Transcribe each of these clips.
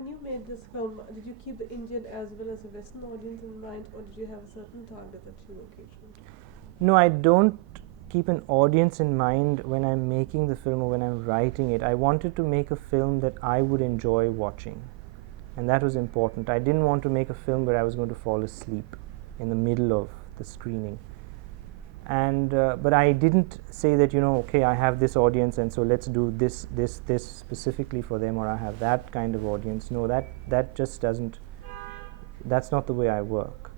when you made this film, did you keep the Indian as well as a Western audience in mind, or did you have a certain target that you were catering to? No, I don't keep an audience in mind when I'm making the film or when I'm writing it. I wanted to make a film that I would enjoy watching, and that was important. I didn't want to make a film where I was going to fall asleep in the middle of the screening. And but I didn't say that, okay, I have this audience and so let's do this specifically for them, or I have that kind of audience. No, that just doesn't, that's not the way I work.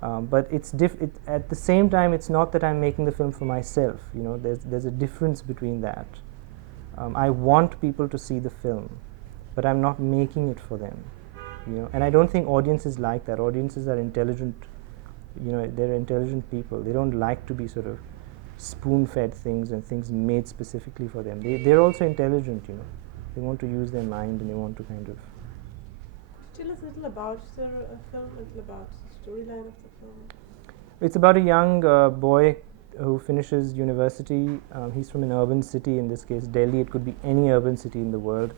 But at the same time, it's not that I'm making the film for myself. There's a difference between that. I want people to see the film, but I'm not making it for them. And I don't think audiences like that. Audiences are intelligent. They're intelligent people. They don't like to be sort of spoon-fed things and things made specifically for them. They're also intelligent. They want to use their mind and they want to kind of. Tell us a little about the film, a little about the storyline of the film. It's about a young boy who finishes university. He's from an urban city, in this case Delhi. It could be any urban city in the world.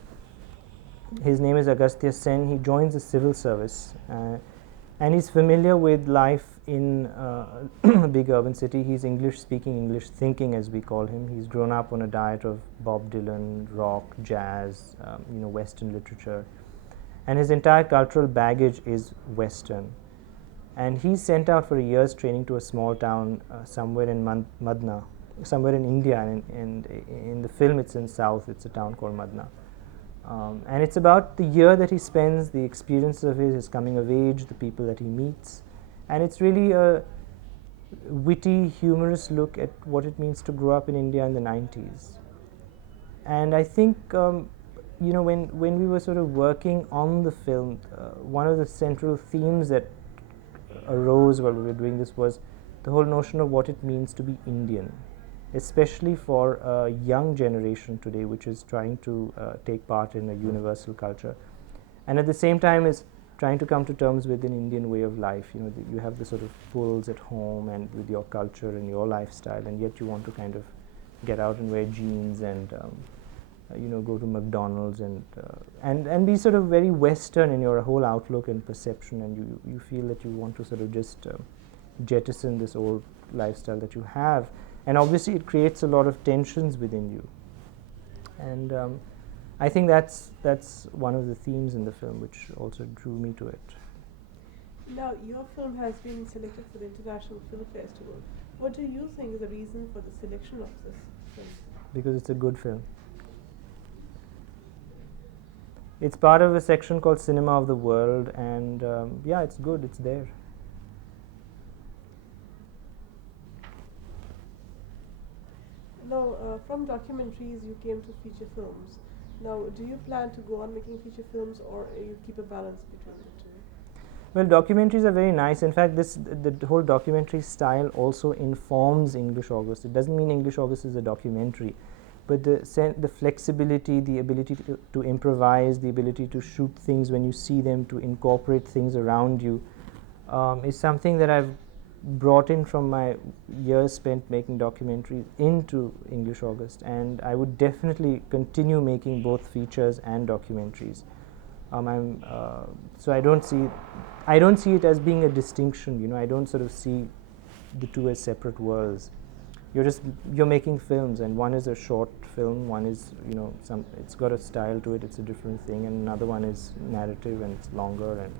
His name is Agastya Sen. He joins the civil service. And he's familiar with life in a big urban city. He's English speaking, English thinking, as we call him. He's grown up on a diet of Bob Dylan, rock, jazz, Western literature. And his entire cultural baggage is Western. And he's sent out for a year's training to a small town somewhere in Madna, somewhere in India. And in the film, it's in South. It's a town called Madna. And it's about the year that he spends, the experiences of his coming of age, the people that he meets. And it's really a witty, humorous look at what it means to grow up in India in the 90s. And I think, when we were sort of working on the film, one of the central themes that arose while we were doing this was the whole notion of what it means to be Indian, especially for a young generation today, which is trying to take part in a universal culture, and at the same time is trying to come to terms with an Indian way of life. You have the sort of pulls at home and with your culture and your lifestyle, and yet you want to kind of get out and wear jeans and go to McDonald's and be sort of very Western in your whole outlook and perception, and you feel that you want to sort of just jettison this old lifestyle that you have. And obviously it creates a lot of tensions within you. And I think that's one of the themes in the film which also drew me to it. Now, your film has been selected for the International Film Festival. What do you think is the reason for the selection of this film? Because it's a good film. It's part of a section called Cinema of the World, and it's good, it's there. Now, from documentaries you came to feature films. Now, do you plan to go on making feature films, or you keep a balance between the two? Well, documentaries are very nice. In fact, the whole documentary style also informs English August. It doesn't mean English August is a documentary, but the flexibility, the ability to improvise, the ability to shoot things when you see them, to incorporate things around you, is something that I've brought in from my years spent making documentaries into English August, and I would definitely continue making both features and documentaries. So I don't see it as being a distinction. I don't sort of see the two as separate worlds. You're making films, and one is a short film, one is it's got a style to it, it's a different thing, and another one is narrative and it's longer, and